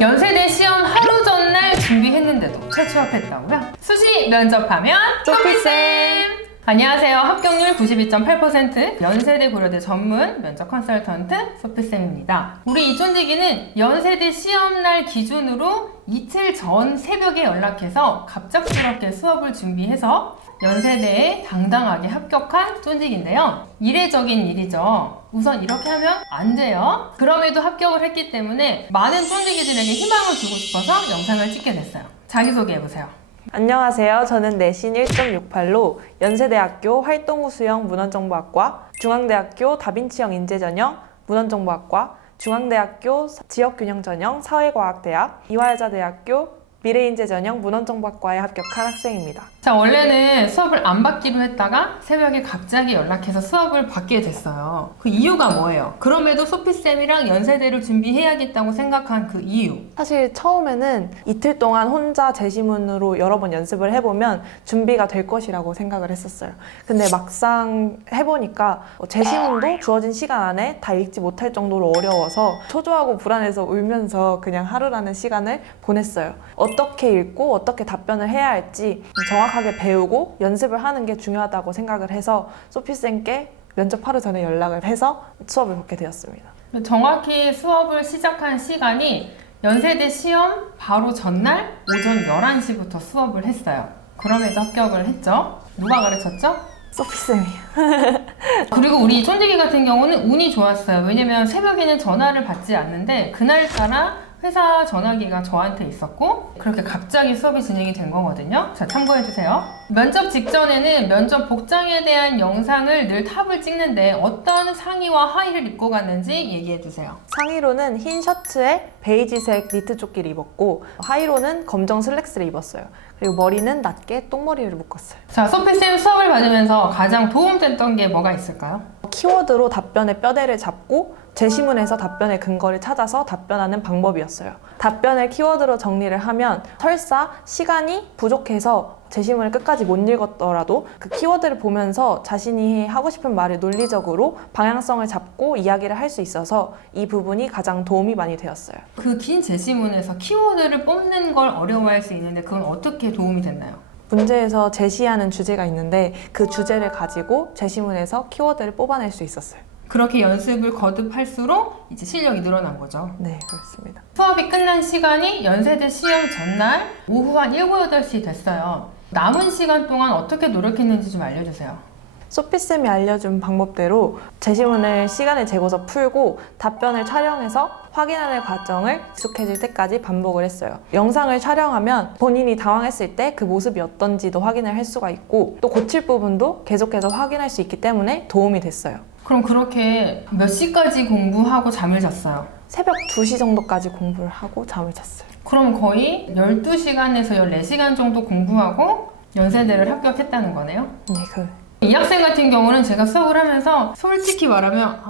연세대 시험 하루 전날 준비했는데도 최취업했다고요? 수시 면접하면 소피쌤! 안녕하세요. 합격률 92.8% 연세대 고려대 전문 면접 컨설턴트 소피쌤입니다. 우리 이쫀디기는 연세대 시험날 기준으로 이틀 전 새벽에 연락해서 갑작스럽게 수업을 준비해서 연세대에 당당하게 합격한 쫀디기인데요. 이례적인 일이죠. 우선 이렇게 하면 안 돼요. 그럼에도 합격을 했기 때문에 많은 쫀디기들에게 희망을 주고 싶어서 영상을 찍게 됐어요. 자기소개해보세요. 안녕하세요. 저는 내신 1.68로 연세대학교 활동후 수영 문헌정보학과, 중앙대학교 다빈치형 인재전형 문헌정보학과, 중앙대학교 지역균형전형 사회과학대학, 이화여자대학교 미래인재전형 문헌정보학과에 합격한 학생입니다. 자, 원래는 수업을 안 받기로 했다가 새벽에 갑자기 연락해서 수업을 받게 됐어요. 그 이유가 뭐예요? 그럼에도 소피쌤이랑 연세대를 준비해야겠다고 생각한 그 이유. 사실 처음에는 이틀 동안 혼자 제시문으로 여러 번 연습을 해보면 준비가 될 것이라고 생각을 했었어요. 근데 막상 해보니까 제시문도 주어진 시간 안에 다 읽지 못할 정도로 어려워서 초조하고 불안해서 울면서 그냥 하루라는 시간을 보냈어요. 어떻게 읽고 어떻게 답변을 해야 할지 정확하게 배우고 연습을 하는 게 중요하다고 생각을 해서 소피쌤께 면접 하루 전에 연락을 해서 수업을 받게 되었습니다. 정확히 수업을 시작한 시간이 연세대 시험 바로 전날 오전 11시부터 수업을 했어요. 그럼에도 합격을 했죠. 누가 가르쳤죠? 소피쌤이요. 그리고 우리 쫀디기 같은 경우는 운이 좋았어요. 왜냐면 새벽에는 전화를 받지 않는데 그날따라 회사 전화기가 저한테 있었고 그렇게 갑자기 수업이 진행이 된 거거든요. 자, 참고해주세요. 면접 직전에는 면접 복장에 대한 영상을 늘 탑을 찍는데 어떤 상의와 하의를 입고 갔는지 얘기해주세요. 상의로는 흰 셔츠에 베이지색 니트 조끼를 입었고 하의로는 검정 슬랙스를 입었어요. 그리고 머리는 낮게 똥머리를 묶었어요. 자, 소피쌤 수업을 받으면서 가장 도움됐던 게 뭐가 있을까요? 키워드로 답변의 뼈대를 잡고 제시문에서 답변의 근거를 찾아서 답변하는 방법이었어요. 답변을 키워드로 정리를 하면 설사 시간이 부족해서 제시문을 끝까지 못 읽었더라도 그 키워드를 보면서 자신이 하고 싶은 말을 논리적으로 방향성을 잡고 이야기를 할 수 있어서 이 부분이 가장 도움이 많이 되었어요. 그 긴 제시문에서 키워드를 뽑는 걸 어려워할 수 있는데 그건 어떻게 도움이 됐나요? 문제에서 제시하는 주제가 있는데 그 주제를 가지고 제시문에서 키워드를 뽑아낼 수 있었어요. 그렇게 연습을 거듭할수록 이제 실력이 늘어난 거죠. 네, 그렇습니다. 수업이 끝난 시간이 연세대 시험 전날 오후 한 7, 8시 됐어요. 남은 시간 동안 어떻게 노력했는지 좀 알려주세요. 소피쌤이 알려준 방법대로 제시문을 시간을 재고서 풀고 답변을 촬영해서 확인하는 과정을 익숙해질 때까지 반복을 했어요. 영상을 촬영하면 본인이 당황했을 때 그 모습이 어떤지도 확인을 할 수가 있고 또 고칠 부분도 계속해서 확인할 수 있기 때문에 도움이 됐어요. 그럼 그렇게 몇 시까지 공부하고 잠을 잤어요? 새벽 2시 정도까지 공부를 하고 잠을 잤어요. 그럼 거의 12시간에서 14시간 정도 공부하고 연세대를 합격했다는 거네요? 네, 이 학생 같은 경우는 제가 수업을 하면서 솔직히 말하면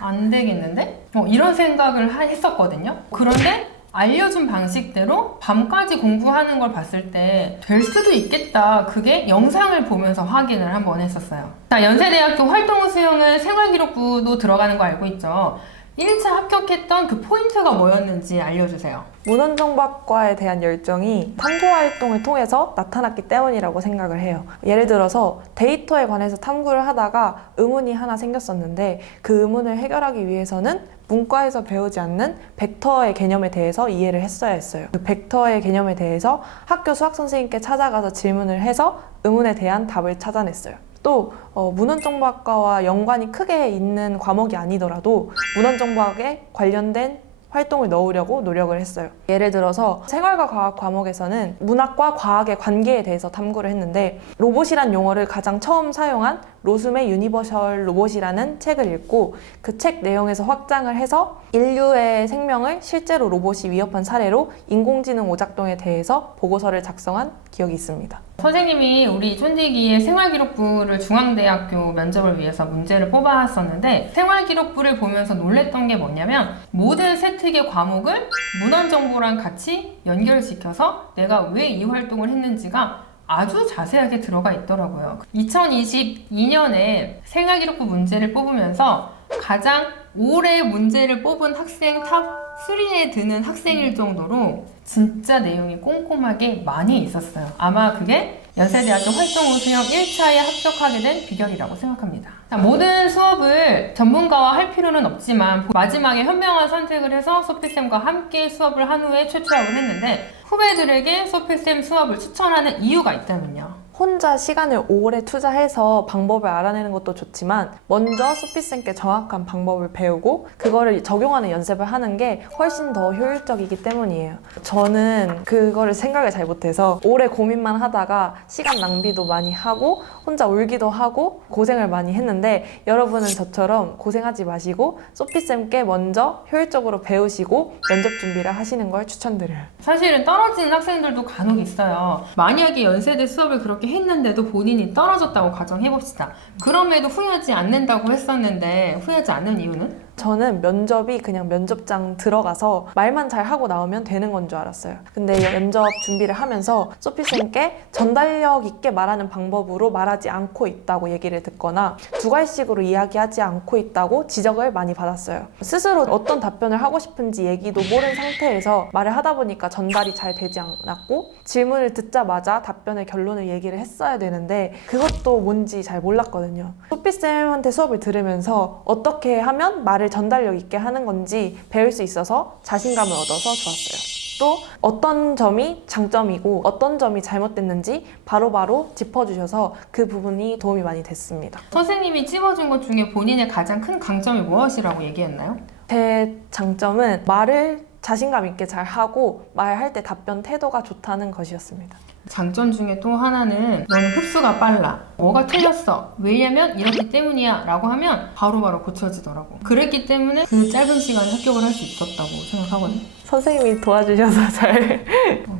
안 되겠는데? 이런 생각을 했었거든요. 그런데 알려준 방식대로 밤까지 공부하는 걸 봤을 때 될 수도 있겠다. 그게 영상을 보면서 확인을 한번 했었어요. 자, 연세대학교 활동후 수영은 생활기록부도 들어가는 거 알고 있죠? 1차 합격했던 그 포인트가 뭐였는지 알려주세요. 문헌정보학과에 대한 열정이 탐구활동을 통해서 나타났기 때문이라고 생각을 해요. 예를 들어서 데이터에 관해서 탐구를 하다가 의문이 하나 생겼었는데 그 의문을 해결하기 위해서는 문과에서 배우지 않는 벡터의 개념에 대해서 이해를 했어야 했어요. 그 벡터의 개념에 대해서 학교 수학선생님께 찾아가서 질문을 해서 의문에 대한 답을 찾아냈어요. 또 문헌정보학과와 연관이 크게 있는 과목이 아니더라도 문헌정보학에 관련된 활동을 넣으려고 노력을 했어요. 예를 들어서 생활과 과학 과목에서는 문학과 과학의 관계에 대해서 탐구를 했는데 로봇이란 용어를 가장 처음 사용한 로숨의 유니버셜 로봇이라는 책을 읽고 그 책 내용에서 확장을 해서 인류의 생명을 실제로 로봇이 위협한 사례로 인공지능 오작동에 대해서 보고서를 작성한 기억이 있습니다. 선생님이 우리 쫀디기의 생활기록부를 중앙대학교 면접을 위해서 문제를 뽑아왔었는데 생활기록부를 보면서 놀랬던 게 뭐냐면 모든 세특의 과목을 문헌정보랑 같이 연결시켜서 내가 왜 이 활동을 했는지가 아주 자세하게 들어가 있더라고요. 2022년에 생활기록부 문제를 뽑으면서 가장 올해 문제를 뽑은 학생 탑 3에 드는 학생일 정도로 진짜 내용이 꼼꼼하게 많이 있었어요. 아마 그게 연세대학교 활동우수형 1차에 합격하게 된 비결이라고 생각합니다. 자, 모든 수업을 전문가와 할 필요는 없지만 마지막에 현명한 선택을 해서 소피쌤과 함께 수업을 한 후에 최초학을 했는데 후배들에게 소피쌤 수업을 추천하는 이유가 있다면요. 혼자 시간을 오래 투자해서 방법을 알아내는 것도 좋지만 먼저 소피쌤께 정확한 방법을 배우고 그거를 적용하는 연습을 하는 게 훨씬 더 효율적이기 때문이에요. 저는 그거를 생각을 잘 못해서 오래 고민만 하다가 시간 낭비도 많이 하고 혼자 울기도 하고 고생을 많이 했는데 여러분은 저처럼 고생하지 마시고 소피쌤께 먼저 효율적으로 배우시고 면접 준비를 하시는 걸 추천드려요. 사실은 떨어지는 학생들도 간혹 있어요. 만약에 연세대 수업을 그렇게 했는데도 본인이 떨어졌다고 가정해봅시다. 그럼에도 후회하지 않는다고 했었는데 후회하지 않는 이유는? 저는 면접이 그냥 면접장 들어가서 말만 잘 하고 나오면 되는 건 줄 알았어요. 근데 면접 준비를 하면서 소피쌤께 전달력 있게 말하는 방법으로 말하지 않고 있다고 얘기를 듣거나 두괄식으로 이야기하지 않고 있다고 지적을 많이 받았어요. 스스로 어떤 답변을 하고 싶은지 얘기도 모른 상태에서 말을 하다 보니까 전달이 잘 되지 않았고 질문을 듣자마자 답변의 결론을 얘기를 했어야 되는데 그것도 뭔지 잘 몰랐거든요. 소피쌤한테 수업을 들으면서 어떻게 하면 말을 전달력 있게 하는 건지 배울 수 있어서 자신감을 얻어서 좋았어요. 또 어떤 점이 장점이고 어떤 점이 잘못됐는지 바로바로 짚어주셔서 그 부분이 도움이 많이 됐습니다. 선생님이 찝어준 것 중에 본인의 가장 큰 강점이 무엇이라고 얘기했나요? 제 장점은 말을 자신감 있게 잘 하고 말할 때 답변 태도가 좋다는 것이었습니다. 장점 중에 또 하나는 너는 흡수가 빨라. 뭐가 틀렸어. 왜냐면 이렇기 때문이야 라고 하면 바로바로 고쳐지더라고. 그랬기 때문에 그 짧은 시간에 합격을 할 수 있었다고 생각하거든요. 선생님이 도와주셔서 잘...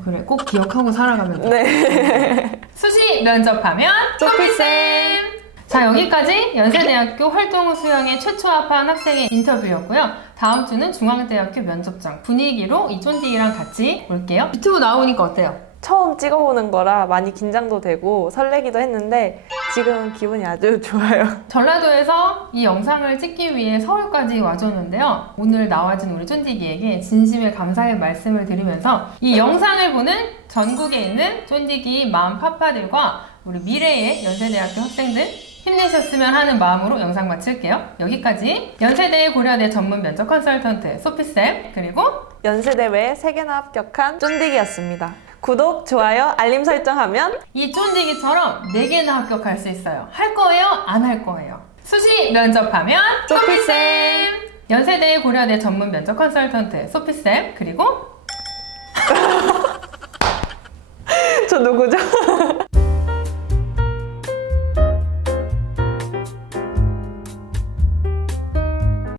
그래, 꼭 기억하고 살아가면 돼. 네. 수시 면접하면 소피쌤! 자, 여기까지 연세대학교 활동 수영에 최초 합한 학생의 인터뷰였고요. 다음 주는 중앙대학교 면접장 분위기로 이 쫀디기랑 같이 볼게요. 유튜브 나오니까 어때요? 처음 찍어보는 거라 많이 긴장도 되고 설레기도 했는데 지금 기분이 아주 좋아요. 전라도에서 이 영상을 찍기 위해 서울까지 와줬는데요. 오늘 나와준 우리 쫀디기에게 진심의 감사의 말씀을 드리면서 이 영상을 보는 전국에 있는 쫀디기 마음 파파들과 우리 미래의 연세대학교 학생들 힘내셨으면 하는 마음으로 영상 마칠게요. 여기까지 연세대 고려대 전문 면접 컨설턴트 소피쌤 그리고 연세대 외에 3개나 합격한 쫀디기였습니다. 구독, 좋아요, 알림 설정하면 이 쫀디기처럼 4개나 합격할 수 있어요. 할 거예요? 안 할 거예요? 수시 면접하면 소피쌤! 연세대 고려대 전문 면접 컨설턴트 소피쌤 그리고 저 누구죠?